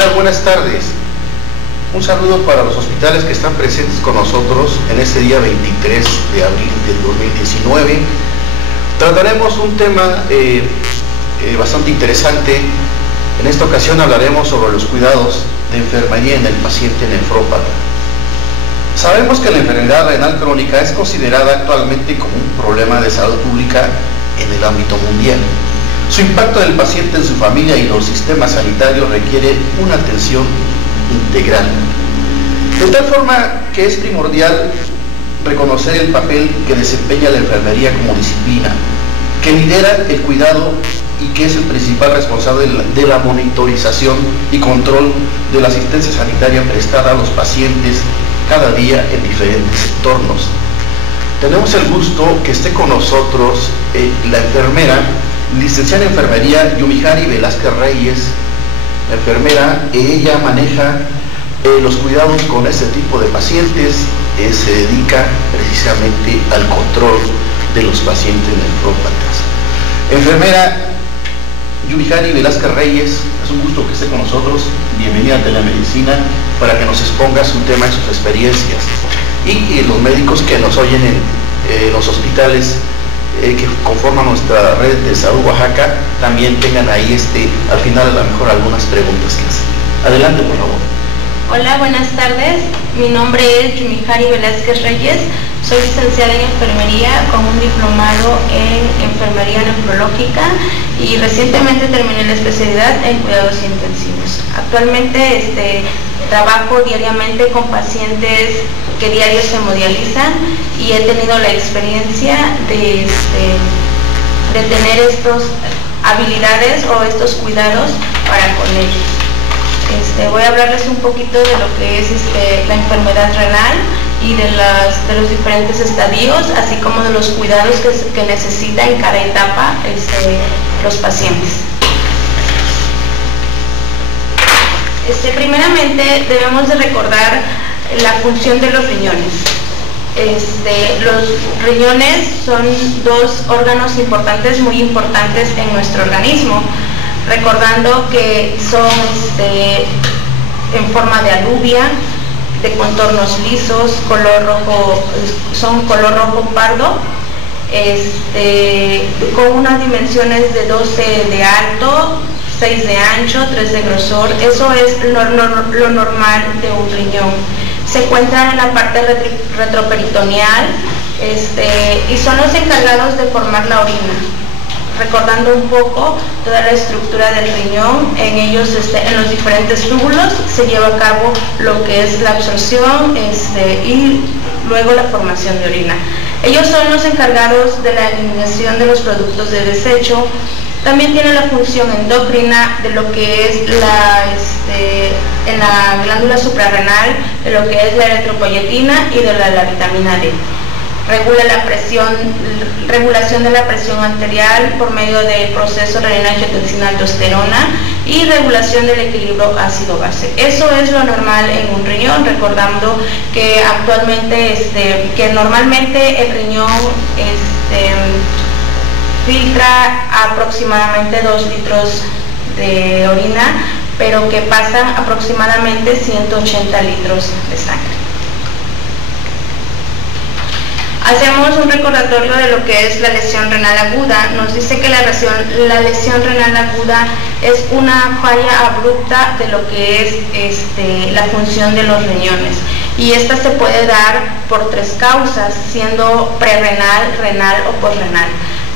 tal? Buenas tardes. Un saludo para los hospitales que están presentes con nosotros en este día 23 de abril del 2019. Trataremos un tema bastante interesante. En esta ocasión hablaremos sobre los cuidados de enfermería en el paciente nefrópata. Sabemos que la enfermedad renal crónica es considerada actualmente como un problema de salud pública en el ámbito mundial. Su impacto en el paciente, en su familia y los sistemas sanitarios requiere una atención integral. De tal forma que es primordial reconocer el papel que desempeña la enfermería como disciplina, que lidera el cuidado y que es el principal responsable de la monitorización y control de la asistencia sanitaria prestada a los pacientes cada día en diferentes entornos. Tenemos el gusto que esté con nosotros la enfermera, licenciada en enfermería Yumihari Velázquez Reyes, enfermera. Ella maneja los cuidados con este tipo de pacientes, se dedica precisamente al control de los pacientes nefrópatas. Enfermera Yumihari Velázquez Reyes, es un gusto que esté con nosotros. Bienvenida a Telemedicina para que nos exponga su tema y sus experiencias, y los médicos que nos oyen en los hospitales que conforman nuestra red de salud Oaxaca también tengan ahí al final a lo mejor algunas preguntas que hacer. Adelante, por favor. Hola, buenas tardes. Mi nombre es Yumihari Velázquez Reyes. Soy licenciada en enfermería con un diplomado en enfermería nefrológica y recientemente terminé la especialidad en cuidados intensivos. Actualmente trabajo diariamente con pacientes que diarios se hemodializan y he tenido la experiencia de tener estas habilidades o estos cuidados para con ellos. Voy a hablarles un poquito de lo que es la enfermedad renal y de los diferentes estadios, así como de los cuidados que necesita en cada etapa los pacientes. Primeramente debemos de recordar la función de los riñones. Los riñones son dos órganos importantes, muy importantes en nuestro organismo, recordando que son en forma de aluvia, de contornos lisos, son color rojo pardo, con unas dimensiones de 12 de alto, 6 de ancho, 3 de grosor. Eso es lo normal de un riñón. Se encuentran en la parte retroperitoneal y son los encargados de formar la orina. Recordando un poco toda la estructura del riñón, en ellos, en los diferentes túbulos, se lleva a cabo lo que es la absorción y luego la formación de orina. Ellos son los encargados de la eliminación de los productos de desecho. También tiene la función endocrina de lo que es en la glándula suprarrenal, de lo que es la eritropoyetina y de la vitamina D. Regula regulación de la presión arterial por medio del proceso renina-angiotensina-aldosterona y regulación del equilibrio ácido-base. Eso es lo normal en un riñón, recordando que actualmente, que normalmente el riñón filtra aproximadamente 2 litros de orina, pero que pasan aproximadamente 180 litros de sangre. Hacemos un recordatorio de lo que es la lesión renal aguda. Nos dice que la lesión renal aguda es una falla abrupta de lo que es la función de los riñones, y esta se puede dar por 3 causas, siendo prerrenal, renal o posrenal.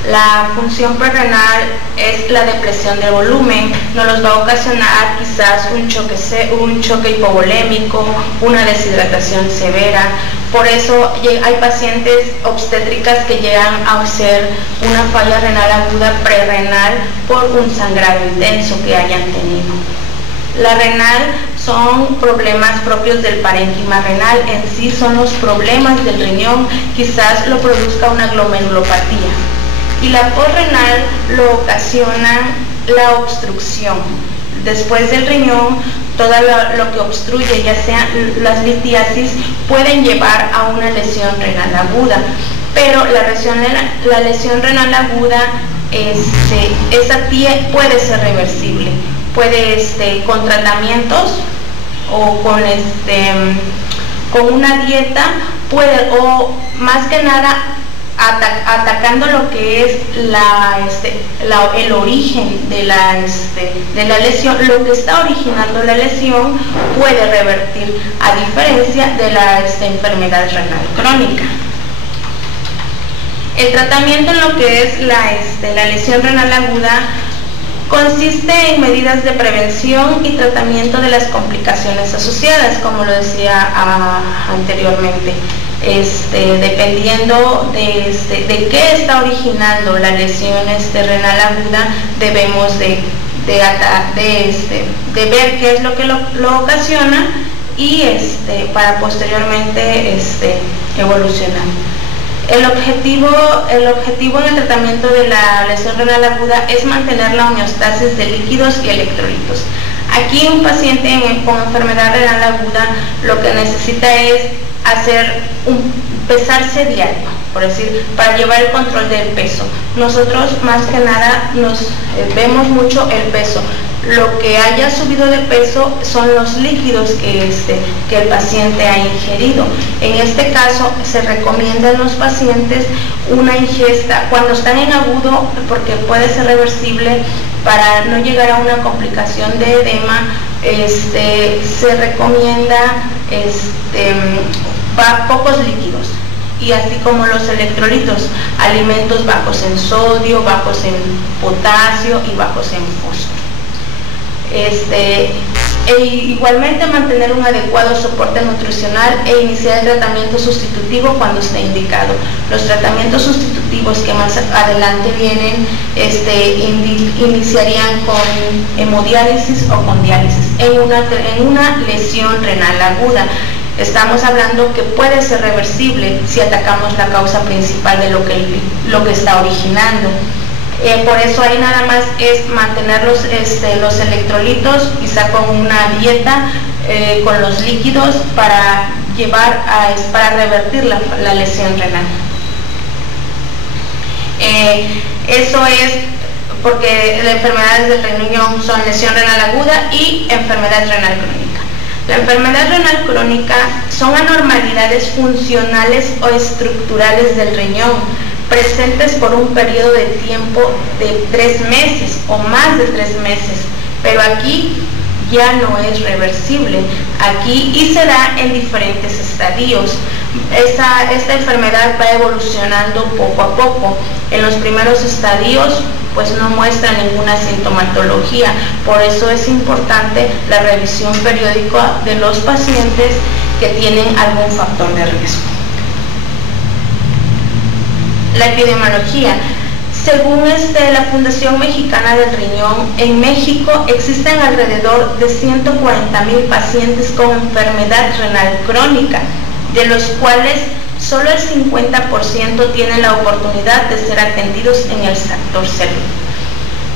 La función prerrenal es la depresión del volumen, nos va a ocasionar quizás un choque hipovolémico, una deshidratación severa. Por eso hay pacientes obstétricas que llegan a hacer una falla renal aguda prerrenal por un sangrado intenso que hayan tenido. La renal son problemas propios del parénquima renal, en sí son los problemas del riñón, quizás lo produzca una glomerulopatía. Y la posrenal lo ocasiona la obstrucción. Después del riñón, todo lo que obstruye, ya sea las litiasis, pueden llevar a una lesión renal aguda. Pero la lesión renal aguda esa puede ser reversible. con tratamientos o con una dieta, o más que nada atacando lo que es el origen de la lesión, lo que está originando la lesión puede revertir, a diferencia de la enfermedad renal crónica. El tratamiento en lo que es la lesión renal aguda consiste en medidas de prevención y tratamiento de las complicaciones asociadas, como lo decía anteriormente. Dependiendo de qué está originando la lesión renal aguda, debemos de ver qué es lo que lo ocasiona y para posteriormente evolucionar. El objetivo en el tratamiento de la lesión renal aguda es mantener la homeostasis de líquidos y electrolitos. Aquí un paciente con enfermedad renal aguda lo que necesita es pesarse diario, por decir, para llevar el control del peso. Nosotros más que nada vemos mucho el peso. Lo que haya subido de peso son los líquidos que el paciente ha ingerido. En este caso se recomienda en los pacientes una ingesta cuando están en agudo, porque puede ser reversible, para no llegar a una complicación de edema. Se recomienda pocos líquidos, y así como los electrolitos, alimentos bajos en sodio, bajos en potasio y bajos en fósforo. Igualmente mantener un adecuado soporte nutricional e iniciar el tratamiento sustitutivo cuando esté indicado. Los tratamientos sustitutivos que más adelante vienen iniciarían con hemodiálisis o con diálisis en una lesión renal aguda. Estamos hablando que puede ser reversible si atacamos la causa principal de lo que está originando. Por eso ahí nada más es mantener los electrolitos, quizá con una dieta, con los líquidos, para revertir la lesión renal. Eso es porque las enfermedades del riñón son lesión renal aguda y enfermedad renal crónica. La enfermedad renal crónica son anormalidades funcionales o estructurales del riñón, presentes por un periodo de tiempo de 3 meses o más de 3 meses, pero aquí ya no es reversible, y se da en diferentes estadios. Esta enfermedad va evolucionando poco a poco. En los primeros estadios pues no muestra ninguna sintomatología, por eso es importante la revisión periódica de los pacientes que tienen algún factor de riesgo. La epidemiología. Según la Fundación Mexicana del Riñón, en México existen alrededor de 140,000 pacientes con enfermedad renal crónica, de los cuales solo el 50% tienen la oportunidad de ser atendidos en el sector salud.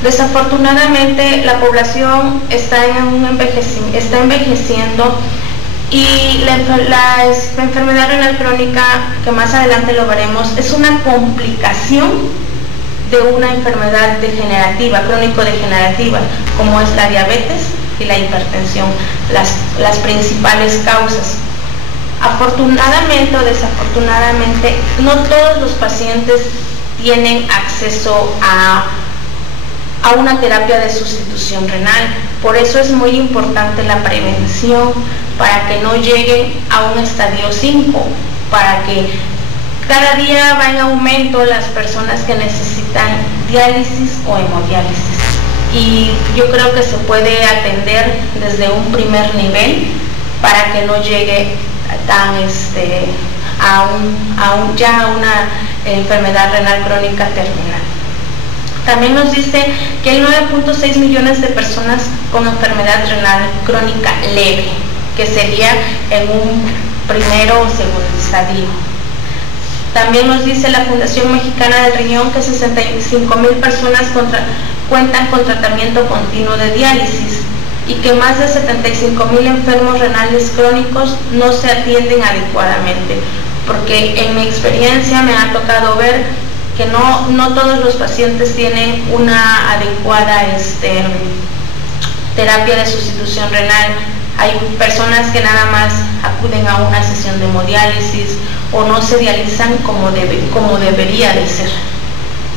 Desafortunadamente, la población está envejeciendo, y la enfermedad renal crónica, que más adelante lo veremos, es una complicación de una enfermedad degenerativa, crónico-degenerativa, como es la diabetes y la hipertensión, las principales causas. Afortunadamente o desafortunadamente, no todos los pacientes tienen acceso a una terapia de sustitución renal. Por eso es muy importante la prevención, para que no lleguen a un estadio 5, para que cada día va en aumento las personas que necesitan diálisis o hemodiálisis. Y yo creo que se puede atender desde un primer nivel para que no llegue a una enfermedad renal crónica terminal. También nos dice que hay 9.6 millones de personas con enfermedad renal crónica leve, que sería en un primero o segundo estadio. También nos dice la Fundación Mexicana del Riñón que 65,000 personas cuentan con tratamiento continuo de diálisis, y que más de 75,000 enfermos renales crónicos no se atienden adecuadamente, porque en mi experiencia me ha tocado ver que no todos los pacientes tienen una adecuada terapia de sustitución renal. Hay personas que nada más acuden a una sesión de hemodiálisis o no se dializan como debería de ser.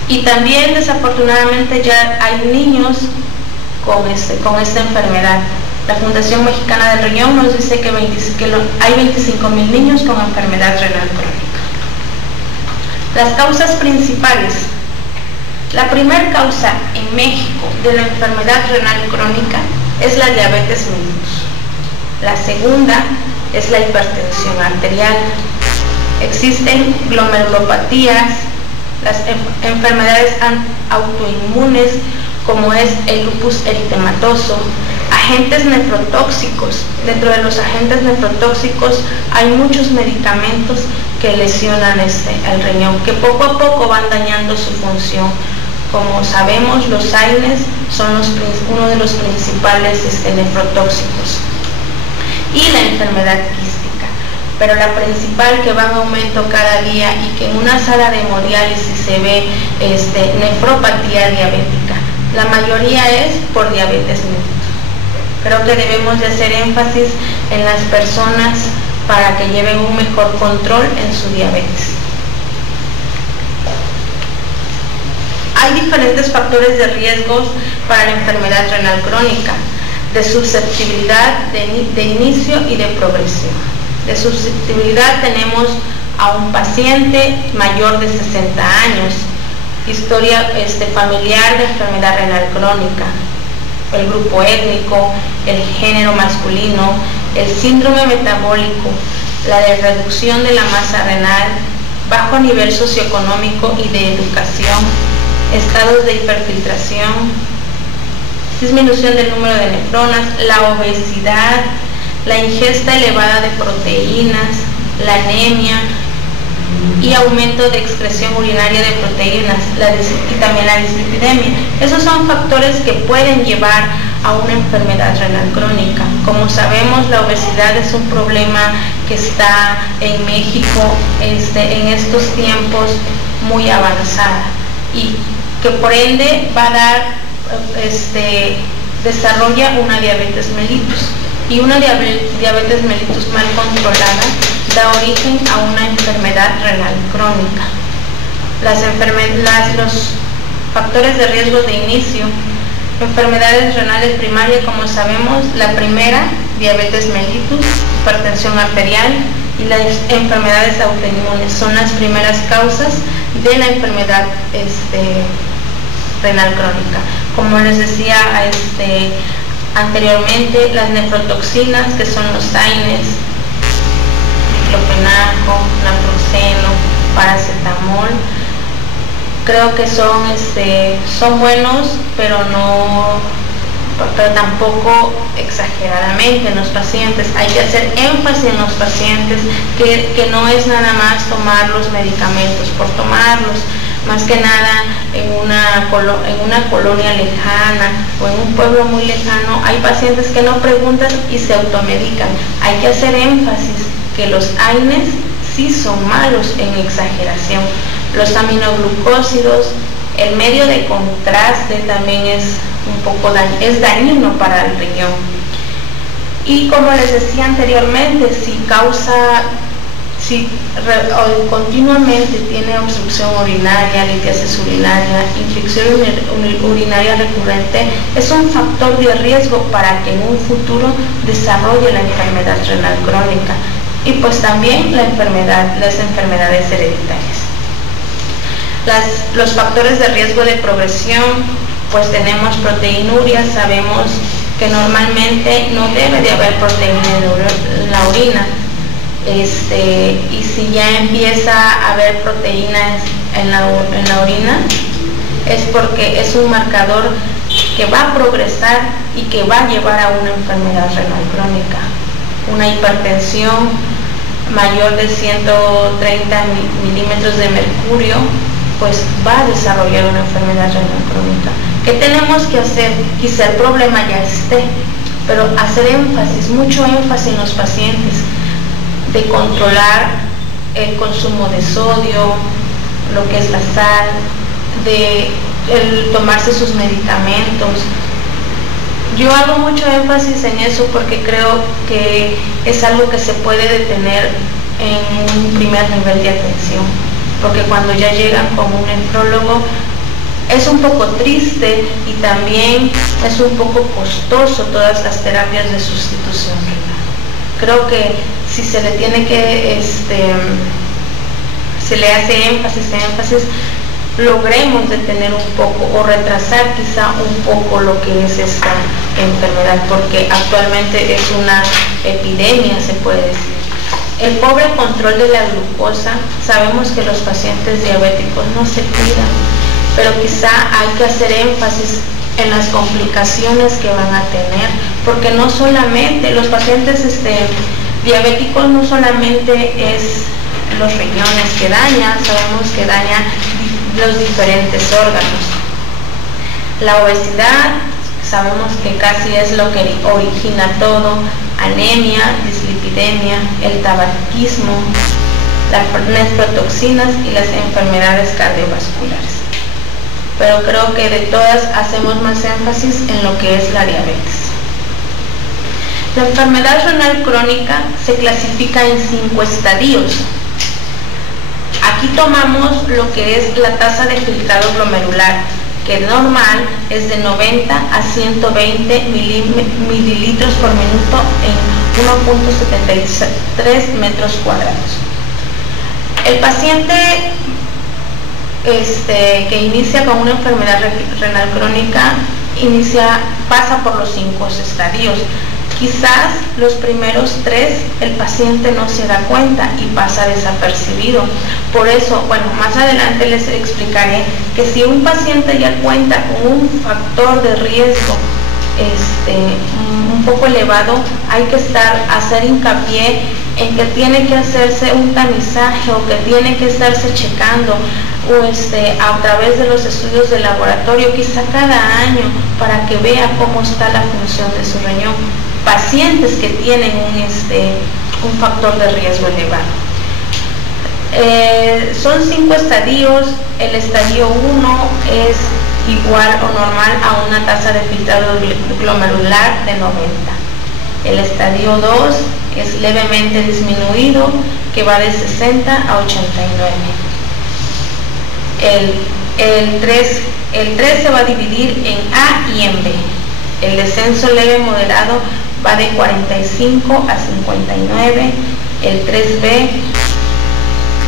Y también desafortunadamente ya hay niños con esta enfermedad. La Fundación Mexicana del Riñón nos dice que hay 25,000 niños con enfermedad renal crónica. Las causas principales. La primera causa en México de la enfermedad renal crónica es la diabetes mellitus. La segunda es la hipertensión arterial. Existen glomerulopatías, las enfermedades autoinmunes como es el lupus eritematoso, agentes nefrotóxicos. Dentro de los agentes nefrotóxicos hay muchos medicamentos que lesionan el riñón, que poco a poco van dañando su función. Como sabemos, los AINES son uno de los principales nefrotóxicos. Y la enfermedad quística, pero la principal que va en aumento cada día y que en una sala de hemodiálisis se ve nefropatía diabética. La mayoría es por diabetes mellitus. Creo que debemos de hacer énfasis en las personas para que lleven un mejor control en su diabetes. Hay diferentes factores de riesgos para la enfermedad renal crónica, de susceptibilidad, de inicio y de progresión. De susceptibilidad tenemos a un paciente mayor de 60 años, historia familiar de enfermedad renal crónica, el grupo étnico, el género masculino, el síndrome metabólico, la de reducción de la masa renal, bajo nivel socioeconómico y de educación, estados de hiperfiltración, disminución del número de nefronas, la obesidad, la ingesta elevada de proteínas, la anemia y aumento de excreción urinaria de proteínas y también la dislipidemia. Esos son factores que pueden llevar a una enfermedad renal crónica. Como sabemos, la obesidad es un problema que está en México en estos tiempos muy avanzada y que por ende va a dar desarrolla una diabetes mellitus, y una diabetes mellitus mal controlada da origen a una enfermedad renal crónica. Los factores de riesgo de inicio, enfermedades renales primarias, como sabemos, la primera, diabetes mellitus, hipertensión arterial y las enfermedades autoinmunes son las primeras causas de la enfermedad renal crónica. Como les decía anteriormente, las nefrotoxinas, que son los AINES, diclofenaco, naproxeno, paracetamol, creo que son buenos, pero tampoco exageradamente en los pacientes. Hay que hacer énfasis en los pacientes que no es nada más tomar los medicamentos por tomarlos. Más que nada en una colonia lejana o en un pueblo muy lejano hay pacientes que no preguntan y se automedican. Hay que hacer énfasis que los AINES sí son malos en exageración. Los aminoglucósidos, el medio de contraste también es dañino para el riñón. Y como les decía anteriormente, si continuamente tiene obstrucción urinaria, litiasis urinaria, infección urinaria recurrente, es un factor de riesgo para que en un futuro desarrolle la enfermedad renal crónica y pues también las enfermedades hereditarias. Los factores de riesgo de progresión, pues tenemos proteinuria. Sabemos que normalmente no debe de haber proteína en la orina. Y si ya empieza a haber proteínas en la orina, es porque es un marcador que va a progresar y que va a llevar a una enfermedad renal crónica. Una hipertensión mayor de 130 milímetros de mercurio, pues va a desarrollar una enfermedad renal crónica. ¿Qué tenemos que hacer? Quizá el problema ya esté, pero hacer énfasis, mucho énfasis en los pacientes, de controlar el consumo de sodio, lo que es la sal, de tomarse sus medicamentos Yo hago mucho énfasis en eso porque creo que es algo que se puede detener en un primer nivel de atención, porque cuando ya llegan con un nefrólogo es un poco triste y también es un poco costoso todas las terapias de sustitución renal. Creo que si se le tiene que, se le hace énfasis, logremos detener un poco o retrasar quizá un poco lo que es esta enfermedad, porque actualmente es una epidemia, se puede decir. El pobre control de la glucosa, sabemos que los pacientes diabéticos no se cuidan, pero quizá hay que hacer énfasis en las complicaciones que van a tener, porque no solamente los pacientes diabéticos no solamente es los riñones que daña, sabemos que daña los diferentes órganos. La obesidad, sabemos que casi es lo que origina todo, anemia, dislipidemia, el tabaquismo, las nefrotoxinas y las enfermedades cardiovasculares. Pero creo que de todas hacemos más énfasis en lo que es la diabetes. La enfermedad renal crónica se clasifica en 5 estadios. Aquí tomamos lo que es la tasa de filtrado glomerular, que normal es de 90 a 120 mililitros por minuto en 1.73 metros cuadrados. El paciente que inicia con una enfermedad renal crónica pasa por los 5 estadios. Quizás los primeros 3 el paciente no se da cuenta y pasa desapercibido. Por eso, bueno, más adelante les explicaré que si un paciente ya cuenta con un factor de riesgo un poco elevado, hay que hacer hincapié en que tiene que hacerse un tamizaje o que tiene que estarse checando a través de los estudios de laboratorio, quizá cada año, para que vea cómo está la función de su riñón. Pacientes que tienen un factor de riesgo elevado. Son 5 estadios. El estadio 1 es igual o normal a una tasa de filtrado glomerular de 90. El estadio 2 es levemente disminuido, que va de 60 a 89. El 3 se va a dividir en A y en B. El descenso leve moderado va de 45 a 59, el 3B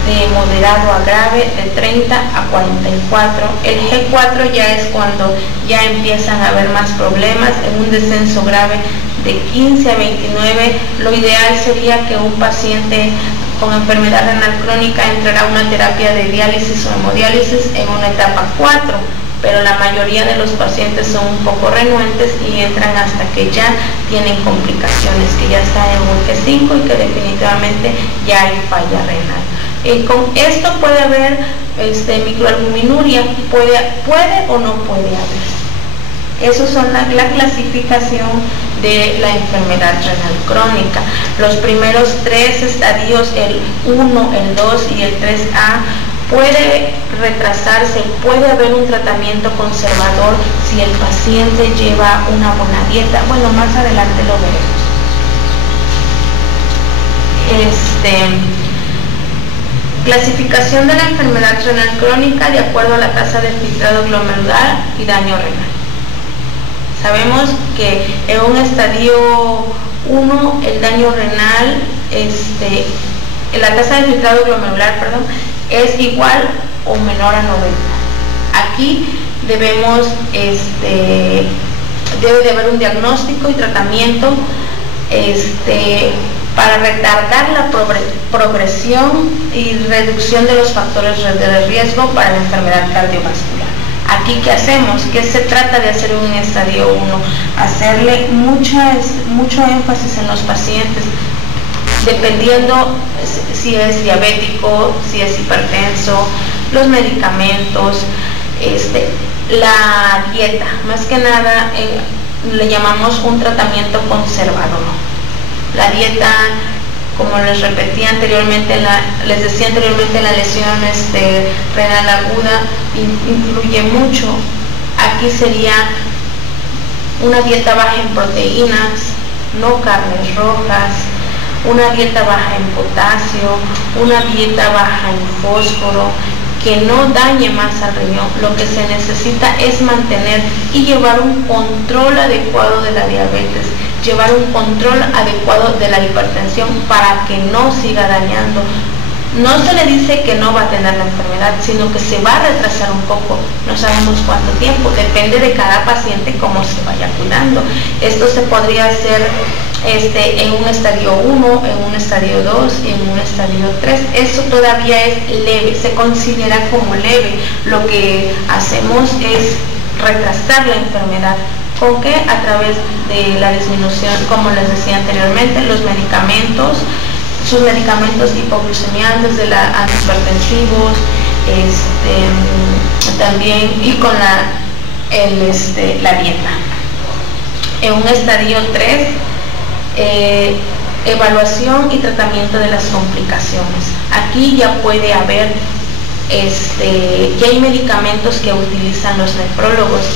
de moderado a grave de 30 a 44, el G4 ya es cuando ya empiezan a haber más problemas, en un descenso grave de 15 a 29, lo ideal sería que un paciente con enfermedad renal crónica entrará a una terapia de diálisis o hemodiálisis en una etapa 4, pero la mayoría de los pacientes son un poco renuentes y entran hasta que ya tienen complicaciones, que ya están en un G5 y que definitivamente ya hay falla renal. Con esto puede haber microalbuminuria, puede o no puede haber. Eso son la clasificación de la enfermedad renal crónica. Los primeros 3 estadios, el 1, el 2 y el 3A, puede retrasarse, puede haber un tratamiento conservador si el paciente lleva una buena dieta. Bueno, más adelante lo veremos. Clasificación de la enfermedad renal crónica de acuerdo a la tasa de filtrado glomerular y daño renal. Sabemos que en un estadio 1 el daño renal, la tasa de filtrado glomerular, es igual o menor a 90. Aquí debemos, debe de haber un diagnóstico y tratamiento para retardar la progresión y reducción de los factores de riesgo para la enfermedad cardiovascular. Aquí, ¿qué hacemos? ¿Qué se trata de hacer en un estadio 1? Hacerle mucho énfasis en los pacientes, dependiendo si es diabético, si es hipertenso, los medicamentos, la dieta. Más que nada le llamamos un tratamiento conservador. La dieta, como les decía anteriormente, la lesión renal aguda influye mucho. Aquí sería una dieta baja en proteínas, no carnes rojas, una dieta baja en potasio, una dieta baja en fósforo, que no dañe más al riñón. Lo que se necesita es mantener y llevar un control adecuado de la diabetes, llevar un control adecuado de la hipertensión para que no siga dañando. No se le dice que no va a tener la enfermedad, sino que se va a retrasar un poco, no sabemos cuánto tiempo, depende de cada paciente cómo se vaya cuidando. Esto se podría hacer en un estadio 1, en un estadio 2 y en un estadio 3. Eso todavía es leve, se considera como leve. Lo que hacemos es retrasar la enfermedad. ¿Con qué? A través de la disminución, como les decía anteriormente, los medicamentos, sus medicamentos hipoglucemiantes, de antihipertensivos, también, y con la dieta. En un estadio 3, evaluación y tratamiento de las complicaciones. Aquí ya puede haber, ya hay medicamentos que utilizan los nefrólogos,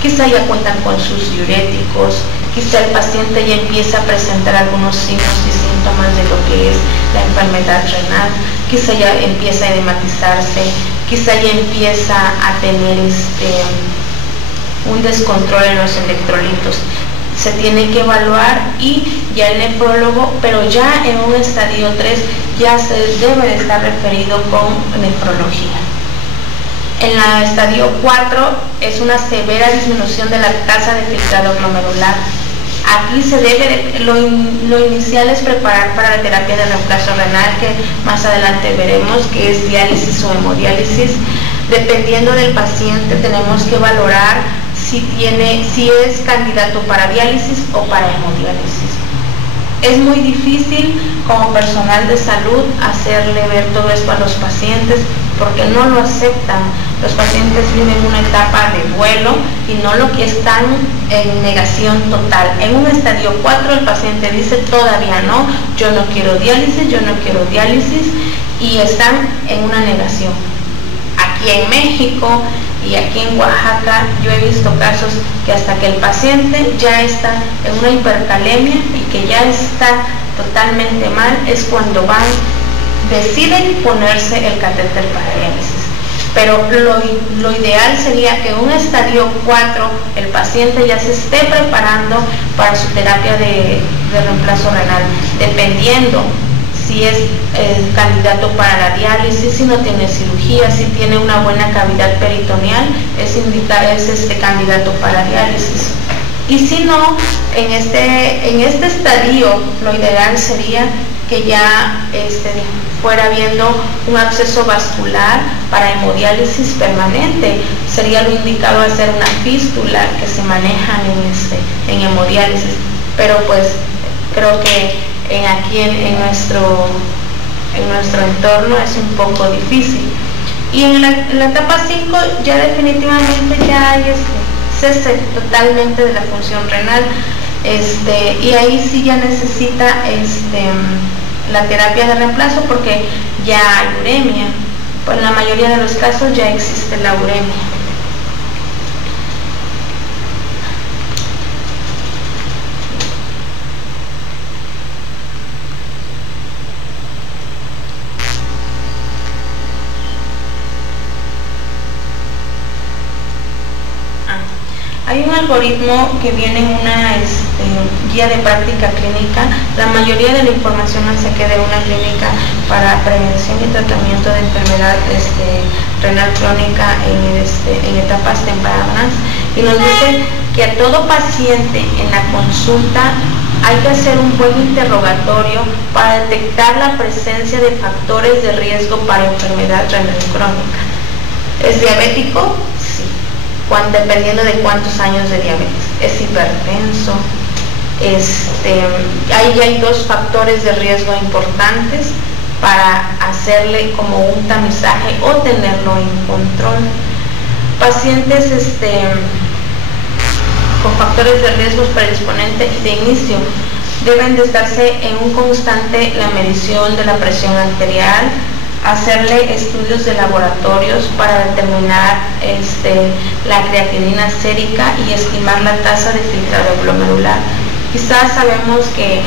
quizá ya cuentan con sus diuréticos, quizá el paciente ya empieza a presentar algunos signos y síntomas de lo que es la enfermedad renal, quizá ya empieza a edematizarse, quizá ya empieza a tener un descontrol en los electrolitos. Se tiene que evaluar y ya el nefrólogo, pero ya en un estadio 3 ya se debe de estar referido con nefrología. En la estadio 4 es una severa disminución de la tasa de filtrado glomerular. Aquí se debe lo inicial es preparar para la terapia de reemplazo renal, que más adelante veremos que es diálisis o hemodiálisis. Dependiendo del paciente tenemos que valorar si es candidato para diálisis o para hemodiálisis. Es muy difícil como personal de salud hacerle ver todo esto a los pacientes porque no lo aceptan. Los pacientes viven una etapa de duelo y no lo que están en negación total. En un estadio 4 el paciente dice todavía no, yo no quiero diálisis, y están en una negación. Aquí en México y aquí en Oaxaca yo he visto casos que hasta que el paciente ya está en una hipercalemia y que ya está totalmente mal es cuando deciden ponerse el catéter para diálisis. Pero lo ideal sería que en un estadio 4 el paciente ya se esté preparando para su terapia de reemplazo renal, dependiendo si es candidato para la diálisis, si no tiene cirugía, si tiene una buena cavidad peritoneal, es candidato para diálisis. Y si no, en este estadio lo ideal sería que ya fuera viendo un acceso vascular para hemodiálisis permanente. Sería lo indicado hacer una fístula que se maneja en hemodiálisis, pero pues creo que aquí en nuestro entorno es un poco difícil. Y en la etapa 5 ya definitivamente ya hay cese totalmente de la función renal, y ahí sí ya necesita la terapia de reemplazo porque ya hay uremia. Pues en la mayoría de los casos ya existe la uremia. Hay un algoritmo que viene en una guía de práctica clínica. La mayoría de la información la saqué de una clínica para prevención y tratamiento de enfermedad renal crónica en etapas tempranas, y nos dice que a todo paciente en la consulta hay que hacer un buen interrogatorio para detectar la presencia de factores de riesgo para enfermedad renal crónica. ¿Es diabético? Sí. Dependiendo de cuántos años de diabetes. ¿Es hipertenso? Ahí hay dos factores de riesgo importantes para hacerle como un tamizaje o tenerlo en control. Pacientes con factores de riesgo predisponentes de inicio deben de estarse en un constante la medición de la presión arterial, hacerle estudios de laboratorios para determinar la creatinina sérica y estimar la tasa de filtrado glomerular. Quizás sabemos que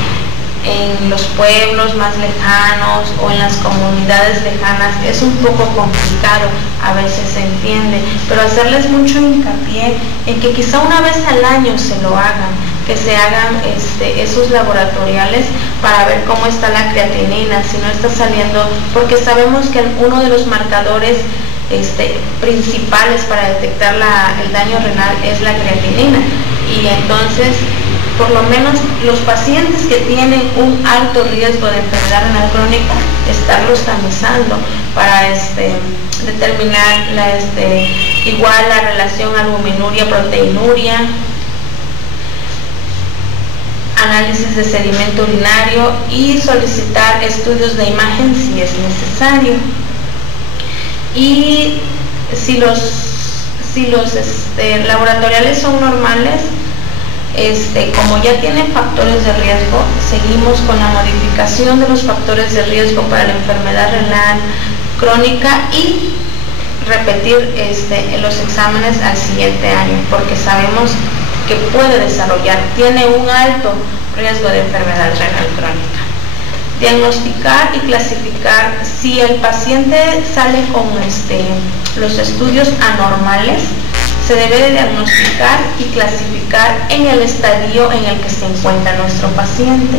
en los pueblos más lejanos o en las comunidades lejanas es un poco complicado, a veces se entiende, pero hacerles mucho hincapié en que quizá una vez al año se lo hagan, que se hagan esos laboratoriales para ver cómo está la creatinina, si no está saliendo, porque sabemos que uno de los marcadores principales para detectar el daño renal es la creatinina, y entonces por lo menos los pacientes que tienen un alto riesgo de enfermedad renal crónica, estarlos tamizando para determinar igual la relación albuminuria-proteinuria, análisis de sedimento urinario y solicitar estudios de imagen si es necesario. Y si los laboratoriales son normales, como ya tienen factores de riesgo, seguimos con la modificación de los factores de riesgo para la enfermedad renal crónica y repetir los exámenes al siguiente año, porque sabemos que puede desarrollar, tiene un alto riesgo de enfermedad renal crónica. Diagnosticar y clasificar, si el paciente sale con los estudios anormales, se debe de diagnosticar y clasificar en el estadio en el que se encuentra nuestro paciente.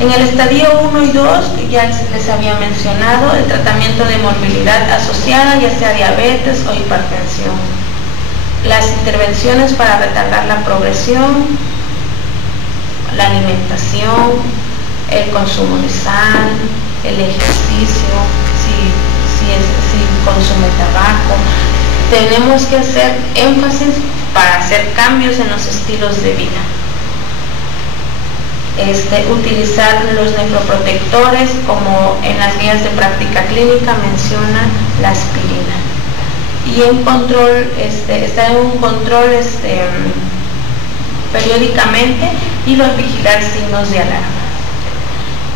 En el estadio 1 y 2, ya les había mencionado, el tratamiento de morbilidad asociada, ya sea diabetes o hipertensión. Las intervenciones para retardar la progresión, la alimentación, el consumo de sal, el ejercicio, si consume tabaco. Tenemos que hacer énfasis para hacer cambios en los estilos de vida. Utilizar los nefroprotectores, como en las guías de práctica clínica menciona la aspirina. Y en control, estar en un control periódicamente y vigilar signos de alarma.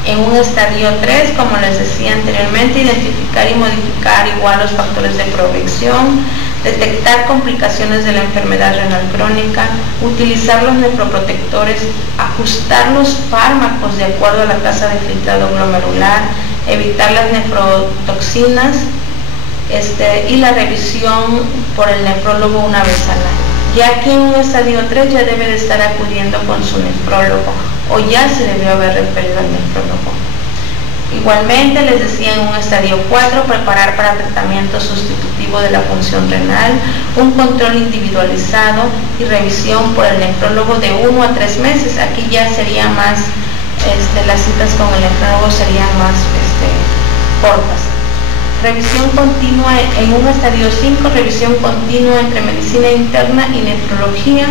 En un estadio 3, como les decía anteriormente, identificar y modificar igual los factores de proyección, detectar complicaciones de la enfermedad renal crónica, utilizar los nefroprotectores, ajustar los fármacos de acuerdo a la tasa de filtrado glomerular, evitar las nefrotoxinas y la revisión por el nefrólogo una vez al año. Ya aquí en un estadio 3 ya debe de estar acudiendo con su nefrólogo o ya se debió haber referido al nefrólogo. Igualmente, les decía, en un estadio 4, preparar para tratamiento sustitutivo de la función renal, un control individualizado y revisión por el nefrólogo de 1 a 3 meses. Aquí ya sería más, las citas con el nefrólogo serían más cortas. Revisión continua en un estadio 5, revisión continua entre medicina interna y nefrología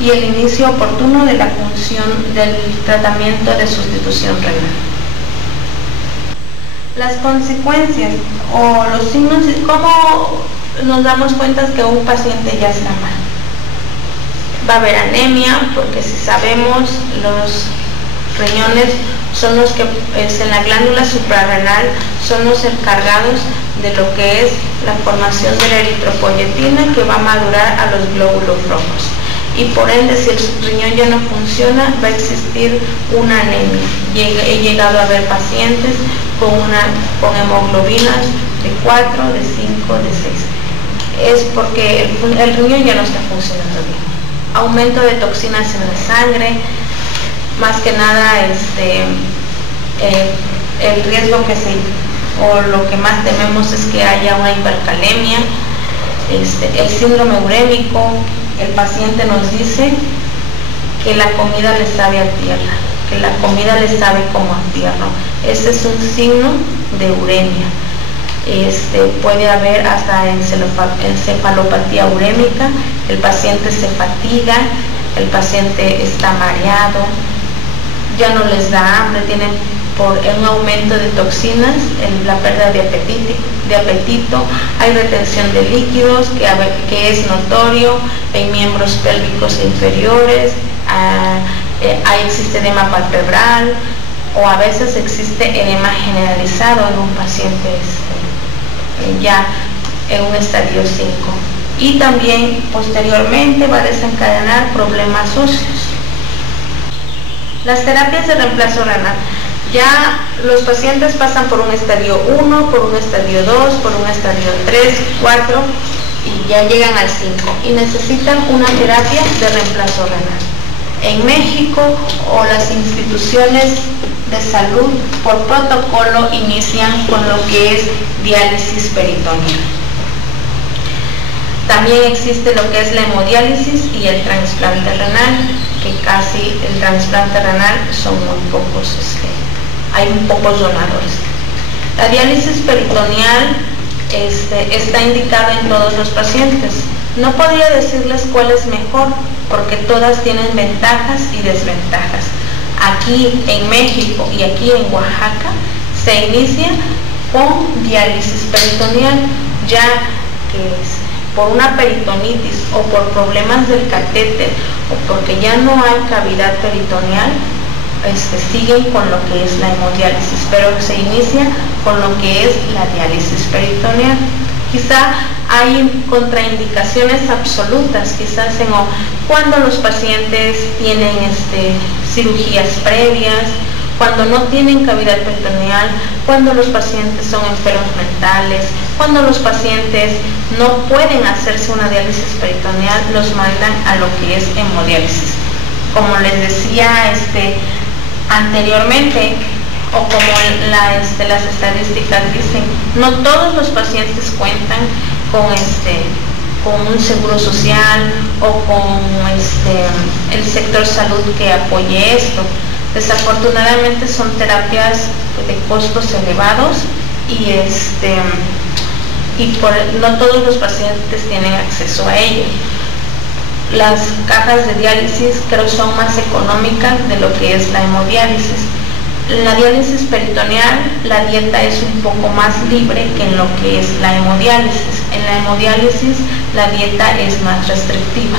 y el inicio oportuno de la función del tratamiento de sustitución renal. Las consecuencias o los signos, ¿cómo nos damos cuenta que un paciente ya está mal? Va a haber anemia, porque si sabemos, los riñones son los que en la glándula suprarrenal son los encargados de lo que es la formación de la eritropoyetina, que va a madurar a los glóbulos rojos, y por ende, si el riñón ya no funciona, va a existir una anemia. He llegado a ver pacientes con hemoglobinas de 4, de 5, de 6. Es porque el riñón ya no está funcionando bien. Aumento de toxinas en la sangre, más que nada el riesgo o lo que más tememos es que haya una hipercalemia, el síndrome urémico. El paciente nos dice que la comida le sabe a tierra, que la comida le sabe como a fierro. Ese es un signo de uremia. Puede haber hasta encefalopatía urémica, el paciente se fatiga, el paciente está mareado, ya no les da hambre, tienen por un aumento de toxinas, la pérdida de apetito, hay retención de líquidos que es notorio en miembros pélvicos inferiores, existe edema palpebral, o a veces existe edema generalizado en un paciente ya en un estadio 5. Y también posteriormente va a desencadenar problemas óseos. Las terapias de reemplazo renal. Ya los pacientes pasan por un estadio 1, por un estadio 2, por un estadio 3, 4 y ya llegan al 5 y necesitan una terapia de reemplazo renal. En México o las instituciones de salud por protocolo inician con lo que es diálisis peritoneal. También existe lo que es la hemodiálisis y el trasplante renal, que casi el trasplante renal son muy pocos, hay pocos donadores. La diálisis peritoneal está indicada en todos los pacientes. No podría decirles cuál es mejor, porque todas tienen ventajas y desventajas. Aquí en México y aquí en Oaxaca se inicia con diálisis peritoneal, ya que por una peritonitis o por problemas del catéter o porque ya no hay cavidad peritoneal, siguen con lo que es la hemodiálisis, pero se inicia con lo que es la diálisis peritoneal. Quizá hay contraindicaciones absolutas, quizás cuando los pacientes tienen cirugías previas, cuando no tienen cavidad peritoneal, cuando los pacientes son enfermos mentales, cuando los pacientes no pueden hacerse una diálisis peritoneal, los mandan a lo que es hemodiálisis. Como les decía anteriormente, o como las estadísticas dicen, no todos los pacientes cuentan con un seguro social o con el sector salud que apoye esto. Desafortunadamente son terapias de costos elevados y no todos los pacientes tienen acceso a ello. Las cajas de diálisis creo son más económicas de lo que es la hemodiálisis. En la diálisis peritoneal la dieta es un poco más libre que en lo que es la hemodiálisis. En la hemodiálisis la dieta es más restrictiva.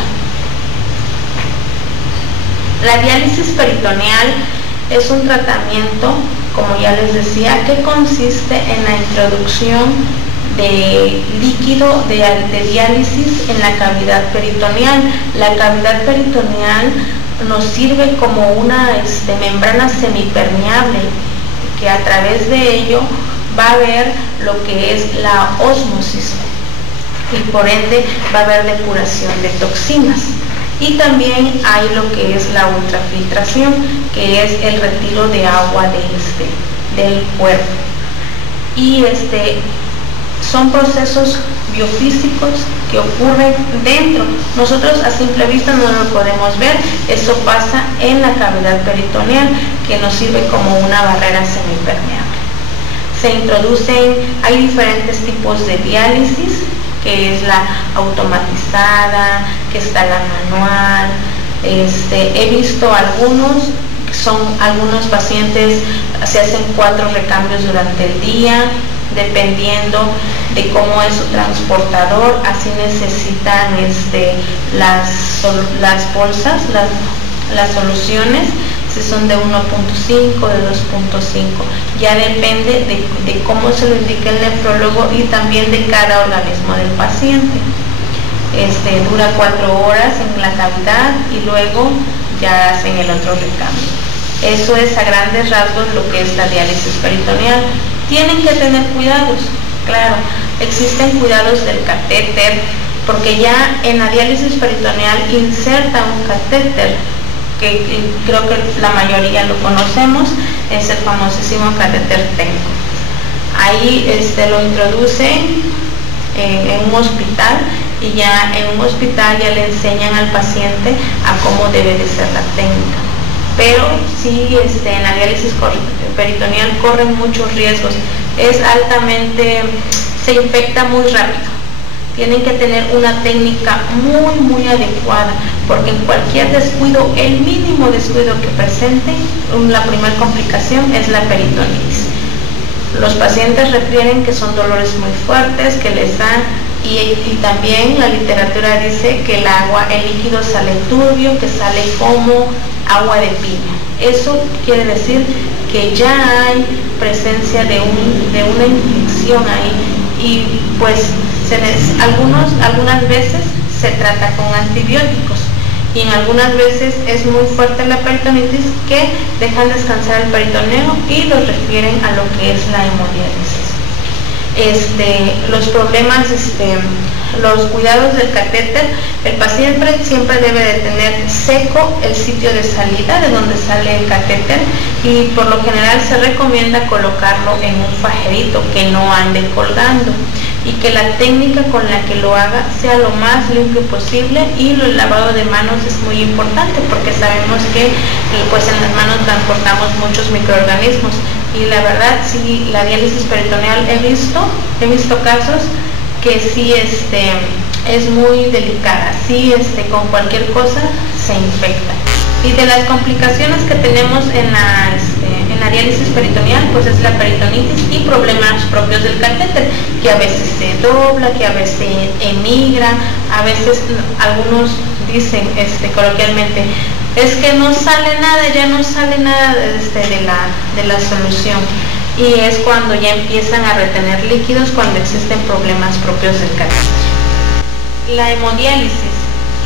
La diálisis peritoneal es un tratamiento, como ya les decía, que consiste en la introducción de líquido de diálisis en la cavidad peritoneal. La cavidad peritoneal nos sirve como una membrana semipermeable que a través de ello va a haber lo que es la ósmosis y por ende va a haber depuración de toxinas. Y también hay lo que es la ultrafiltración, que es el retiro de agua del cuerpo. Y son procesos biofísicos que ocurren dentro. Nosotros a simple vista no lo podemos ver. Eso pasa en la cavidad peritoneal, que nos sirve como una barrera semipermeable. Se introducen, hay diferentes tipos de diálisis, que es la automatizada, que está la manual. He visto algunos pacientes se hacen 4 recambios durante el día, dependiendo de cómo es su transportador. Así necesitan las bolsas, las soluciones, si son de 1.5, de 2.5, ya depende de cómo se lo indique el nefrólogo y también de cada organismo del paciente. Dura 4 horas en la cavidad y luego ya hacen el otro recambio. Eso es a grandes rasgos lo que es la diálisis peritoneal. Tienen que tener cuidados, claro, existen cuidados del catéter, porque ya en la diálisis peritoneal inserta un catéter, que creo que la mayoría lo conocemos, es el famosísimo catéter Tenco. Ahí lo introducen en un hospital y ya en un hospital ya le enseñan al paciente a cómo debe de ser la técnica. Pero sí, en la diálisis peritoneal corren muchos riesgos, se infecta muy rápido. Tienen que tener una técnica muy adecuada, porque en cualquier descuido, el mínimo descuido que presenten, la primera complicación es la peritonitis. Los pacientes refieren que son dolores muy fuertes, que les dan, y también la literatura dice que el líquido sale turbio, que sale como agua de piña. Eso quiere decir que ya hay presencia de una infección ahí, y pues algunas veces se trata con antibióticos, y en algunas veces es muy fuerte la peritonitis que dejan descansar el peritoneo y los refieren a lo que es la hemodiálisis. Los problemas, los cuidados del catéter, el paciente siempre debe de tener seco el sitio de salida de donde sale el catéter, y por lo general se recomienda colocarlo en un fajerito que no ande colgando, y que la técnica con la que lo haga sea lo más limpio posible, y el lavado de manos es muy importante porque sabemos que pues en las manos transportamos muchos microorganismos, y la verdad sí, la diálisis peritoneal he visto casos que sí es muy delicada, sí con cualquier cosa se infecta. Y de las complicaciones que tenemos en la diálisis peritoneal, pues es la peritonitis y problemas propios del catéter, que a veces se dobla, que a veces emigra, a veces algunos dicen coloquialmente, es que no sale nada, ya no sale nada de la solución, y es cuando ya empiezan a retener líquidos, cuando existen problemas propios del catéter. La hemodiálisis.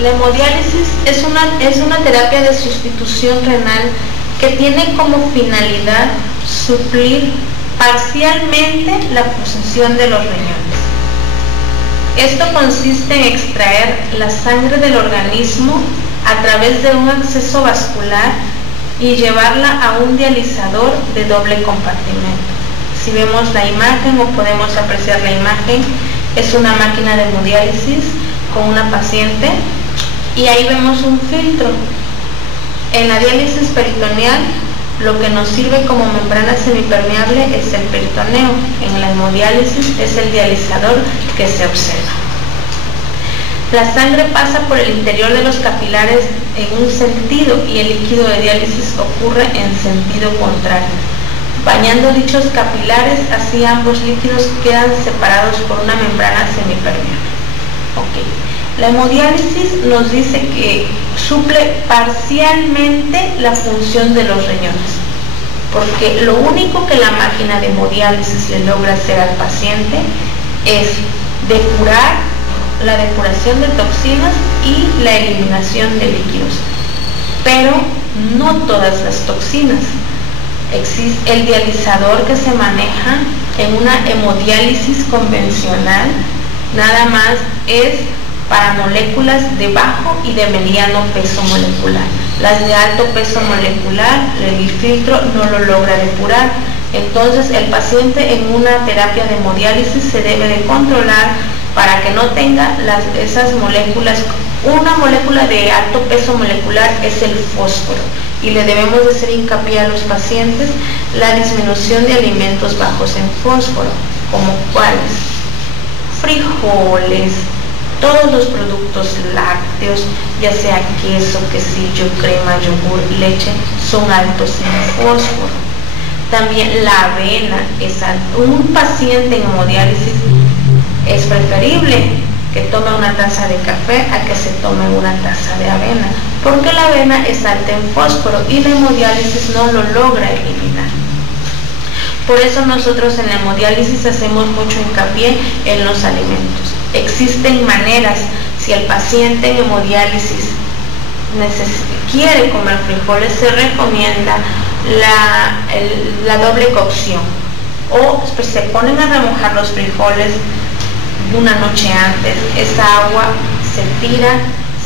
La hemodiálisis es una terapia de sustitución renal que tiene como finalidad suplir parcialmente la función de los riñones. Esto consiste en extraer la sangre del organismo a través de un acceso vascular y llevarla a un dializador de doble compartimento. Si vemos la imagen, o podemos apreciar la imagen, es una máquina de hemodiálisis con una paciente, y ahí vemos un filtro. En la diálisis peritoneal lo que nos sirve como membrana semipermeable es el peritoneo. En la hemodiálisis es el dializador que se observa. La sangre pasa por el interior de los capilares en un sentido, y el líquido de diálisis ocurre en sentido contrario, bañando dichos capilares. Así ambos líquidos quedan separados por una membrana semipermeable. La hemodiálisis nos dice que suple parcialmente la función de los riñones, porque lo único que la máquina de hemodiálisis le logra hacer al paciente es depurar, la depuración de toxinas y la eliminación de líquidos, pero no todas las toxinas. Existe el dializador que se maneja en una hemodiálisis convencional, nada más es para moléculas de bajo y de mediano peso molecular. Las de alto peso molecular, el filtro no lo logra depurar. Entonces el paciente en una terapia de hemodiálisis se debe de controlar para que no tenga esas moléculas. Una molécula de alto peso molecular es el fósforo, y le debemos de hacer hincapié a los pacientes la disminución de alimentos bajos en fósforo, como cuáles: frijoles, todos los productos lácteos, ya sea queso, quesillo, crema, yogur, leche, son altos en fósforo. También la avena es alto. Un paciente en hemodiálisis es preferible que tome una taza de café a que se tome una taza de avena, porque la avena es alta en fósforo y la hemodiálisis no lo logra eliminar. Por eso nosotros en la hemodiálisis hacemos mucho hincapié en los alimentos. Existen maneras, si el paciente en hemodiálisis quiere comer frijoles, se recomienda la doble cocción, o pues, se ponen a remojar los frijoles una noche antes, esa agua se tira,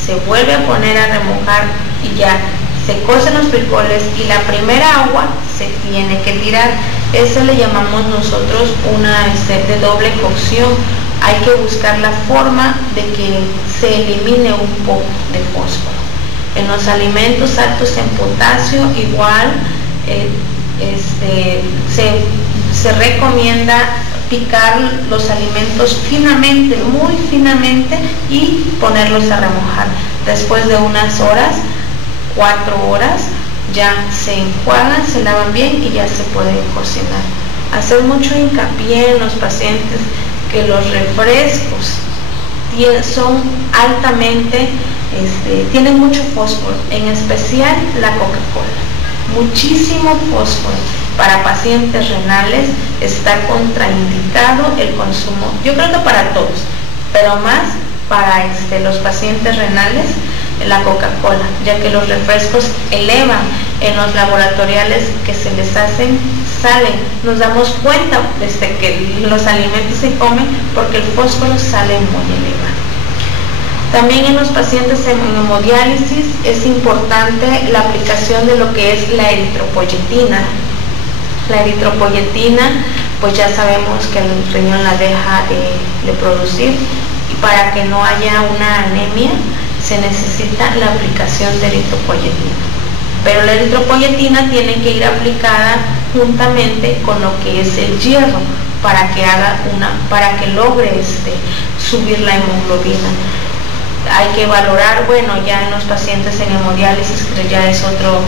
se vuelve a poner a remojar y ya se cocen los frijoles, y la primera agua se tiene que tirar. Eso le llamamos nosotros una de doble cocción. Hay que buscar la forma de que se elimine un poco de fósforo. En los alimentos altos en potasio igual se recomienda picar los alimentos finamente, muy finamente, y ponerlos a remojar. Después de unas horas, 4 horas, ya se enjuagan, se lavan bien y ya se pueden cocinar. Hacer mucho hincapié en los pacientes que los refrescos son altamente, tienen mucho fósforo, en especial la Coca-Cola, muchísimo fósforo. Para pacientes renales está contraindicado el consumo, yo creo que para todos, pero más para los pacientes renales, la Coca-Cola, ya que los refrescos elevan en los laboratoriales que se les hacen, salen, nos damos cuenta desde que los alimentos se comen porque el fósforo sale muy elevado. También en los pacientes en hemodiálisis es importante la aplicación de lo que es la eritropoyetina. La eritropoyetina, pues ya sabemos que el riñón la deja de producir, y para que no haya una anemia se necesita la aplicación de eritropoyetina. Pero la eritropoyetina tiene que ir aplicada juntamente con lo que es el hierro para que logre subir la hemoglobina. Hay que valorar, bueno, ya en los pacientes en hemodiálisis, que ya es otro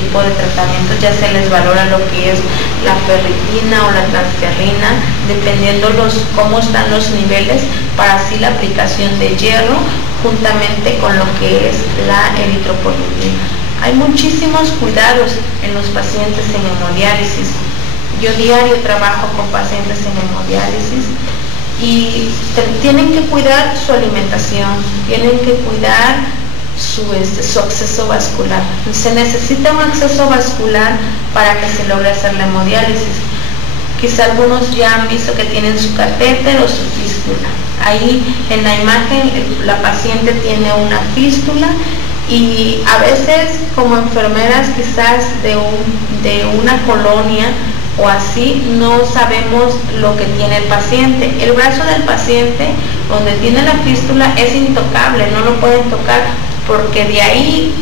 tipo de tratamiento, ya se les valora lo que es la ferritina o la transferrina, dependiendo cómo están los niveles, para así la aplicación de hierro juntamente con lo que es la eritropoyetina. Hay muchísimos cuidados en los pacientes en hemodiálisis. Yo diario trabajo con pacientes en hemodiálisis y tienen que cuidar su alimentación, tienen que cuidar su acceso vascular. Se necesita un acceso vascular para que se logre hacer la hemodiálisis. Quizá algunos ya han visto que tienen su catéter o su fístula. Ahí en la imagen la paciente tiene una fístula, y a veces como enfermeras quizás de una colonia o así, no sabemos lo que tiene el paciente. El brazo del paciente donde tiene la fístula es intocable, no lo pueden tocar, porque de ahí,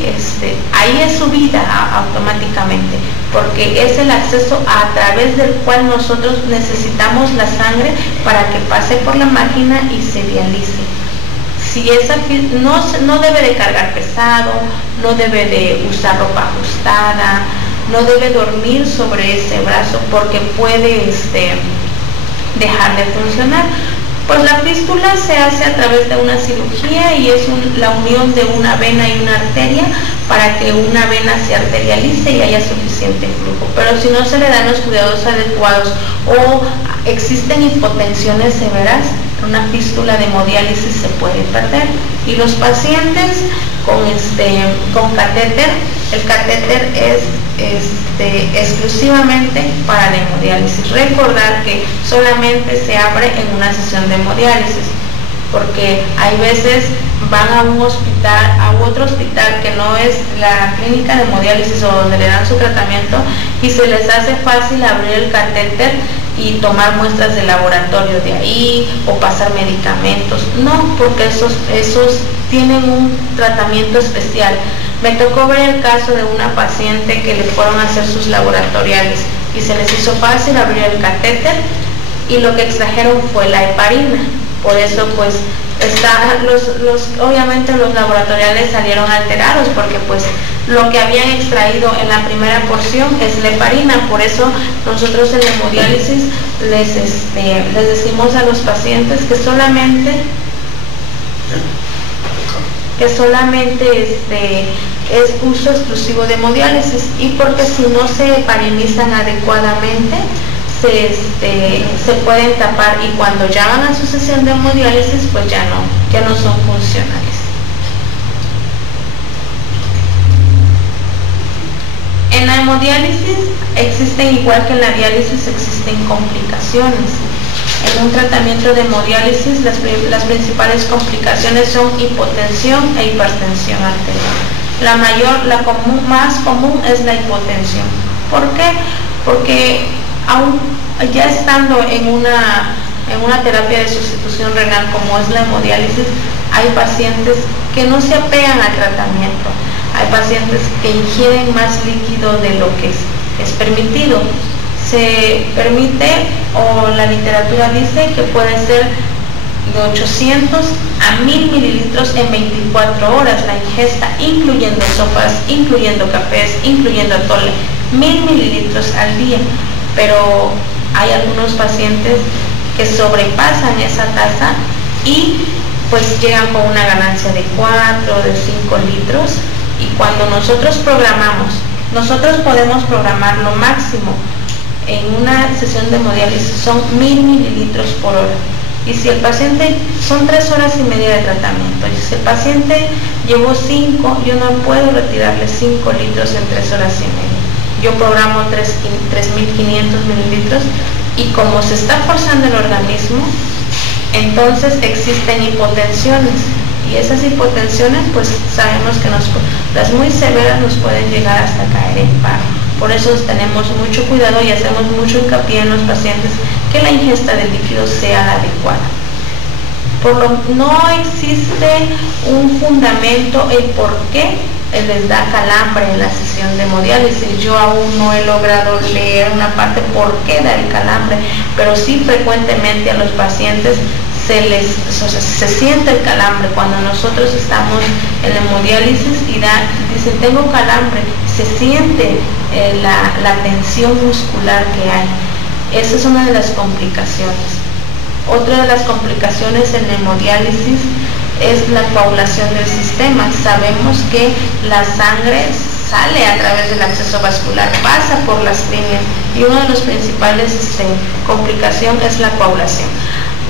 ahí es su vida automáticamente, porque es el acceso a través del cual nosotros necesitamos la sangre para que pase por la máquina y se dialice. Si no debe de cargar pesado, no debe de usar ropa ajustada, no debe dormir sobre ese brazo porque puede dejar de funcionar. Pues la fístula se hace a través de una cirugía y es la unión de una vena y una arteria para que una vena se arterialice y haya suficiente flujo. Pero si no se le dan los cuidados adecuados o existen hipotensiones severas, una fístula de hemodiálisis se puede perder. Y los pacientes con catéter, el catéter es exclusivamente para la hemodiálisis. Recordar que solamente se abre en una sesión de hemodiálisis, porque hay veces van a un hospital, a otro hospital que no es la clínica de hemodiálisis o donde le dan su tratamiento, y se les hace fácil abrir el catéter y tomar muestras de laboratorio de ahí o pasar medicamentos. No, porque esos tienen un tratamiento especial. Me tocó ver el caso de una paciente que le fueron a hacer sus laboratoriales y se les hizo fácil abrir el catéter y lo que extrajeron fue la heparina. Por eso pues obviamente los laboratoriales salieron alterados, porque pues lo que habían extraído en la primera porción es la heparina. Por eso nosotros en la hemodiálisis les decimos a los pacientes que solamente es uso exclusivo de hemodiálisis, y porque si no se heparinizan adecuadamente se pueden tapar, y cuando ya van a su sesión de hemodiálisis pues ya no son funcionales. En la hemodiálisis existen, igual que en la diálisis, existen complicaciones. En un tratamiento de hemodiálisis las principales complicaciones son hipotensión e hipertensión arterial. La más común es la hipotensión. ¿Por qué? Porque aún ya estando en una terapia de sustitución renal como es la hemodiálisis, hay pacientes que no se apegan al tratamiento. Hay pacientes que ingieren más líquido de lo que es permitido. Se permite, o la literatura dice que puede ser de 800 a 1000 mililitros en 24 horas la ingesta, incluyendo sopas, incluyendo cafés, incluyendo atole, 1000 mililitros al día. Pero hay algunos pacientes que sobrepasan esa tasa y pues llegan con una ganancia de 4, de 5 litros, y cuando nosotros programamos, nosotros podemos programar lo máximo en una sesión de hemodiálisis son 1000 mililitros por hora. Y si el paciente, son 3 horas y media de tratamiento, y si el paciente llevó 5, yo no puedo retirarle 5 litros en 3 horas y media. Yo programo 3.500 mililitros, y como se está forzando el organismo, entonces existen hipotensiones, y esas hipotensiones pues sabemos que las muy severas nos pueden llegar hasta caer en paro. Por eso tenemos mucho cuidado y hacemos mucho hincapié en los pacientes que la ingesta de líquidos sea la adecuada. No existe un fundamento el por qué les da calambre en la sesión de hemodiálisis. Yo aún no he logrado leer una parte por qué da el calambre, pero sí frecuentemente a los pacientes se siente el calambre cuando nosotros estamos en la hemodiálisis y dicen tengo calambre, se siente la tensión muscular que hay. Esa es una de las complicaciones. Otra de las complicaciones en la hemodiálisis es la coagulación del sistema. Sabemos que la sangre sale a través del acceso vascular, pasa por las líneas, y una de las principales complicaciones es la coagulación.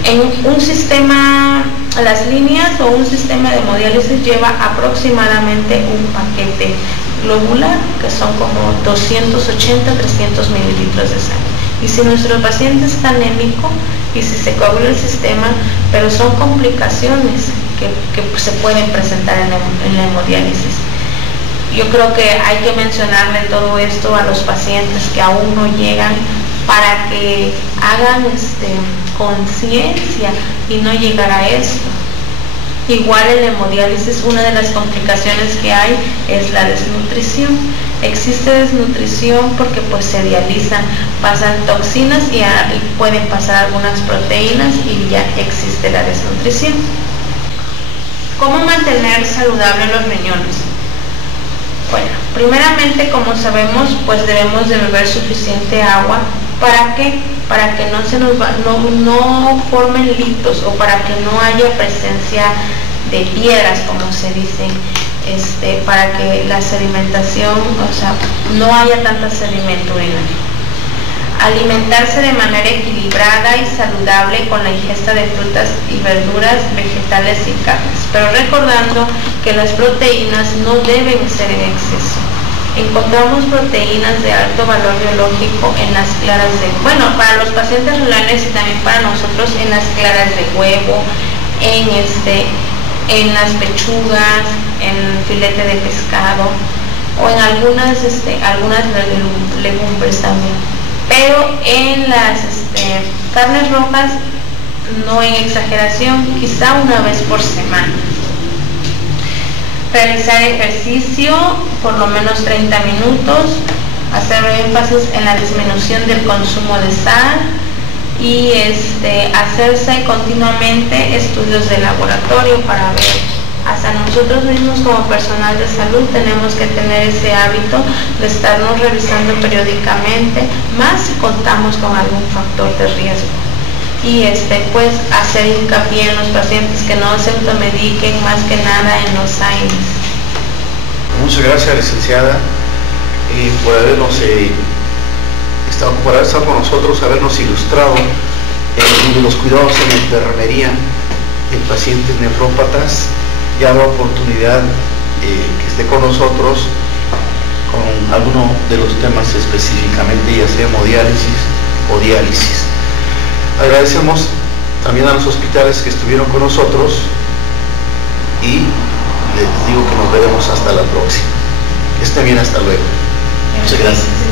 En un sistema, las líneas o un sistema de hemodiálisis lleva aproximadamente un paquete globular, que son como 280-300 mililitros de sangre. Y si nuestro paciente está anémico y si se coagula el sistema, pero son complicaciones que se pueden presentar en la hemodiálisis. Yo creo que hay que mencionarle todo esto a los pacientes que aún no llegan, para que hagan conciencia y no llegar a esto. Igual en la hemodiálisis, una de las complicaciones que hay es la desnutrición. Existe desnutrición porque pues se dializan, pasan toxinas y pueden pasar algunas proteínas y ya existe la desnutrición. ¿Cómo mantener saludables los riñones? Bueno, primeramente, como sabemos, pues debemos de beber suficiente agua. ¿Para qué? Para que no formen litos, o para que no haya presencia de piedras, como se dice, para que la sedimentación, o sea, no haya tanta sedimento urinario. Alimentarse de manera equilibrada y saludable con la ingesta de frutas y verduras, vegetales y carnes, pero recordando que las proteínas no deben ser en exceso. Encontramos proteínas de alto valor biológico en las claras para los pacientes renales y también para nosotros, en las claras de huevo, en las pechugas, en el filete de pescado, o en algunas legumbres también. Pero en las carnes rojas, no en exageración, quizá una vez por semana. Realizar ejercicio por lo menos 30 minutos, hacer énfasis en la disminución del consumo de sal y hacerse continuamente estudios de laboratorio para ver. Hasta nosotros mismos como personal de salud tenemos que tener ese hábito de estarnos revisando periódicamente, más si contamos con algún factor de riesgo. Y pues hacer hincapié en los pacientes que no se automediquen, más que nada en los AINES. Muchas gracias, licenciada, por habernos haber estado con nosotros, habernos ilustrado los cuidados en la enfermería en pacientes nefrópatas. Ya habrá oportunidad que esté con nosotros con alguno de los temas específicamente, ya sea hemodiálisis o diálisis. Agradecemos también a los hospitales que estuvieron con nosotros y les digo que nos veremos hasta la próxima. Que esté bien, hasta luego. Muchas gracias.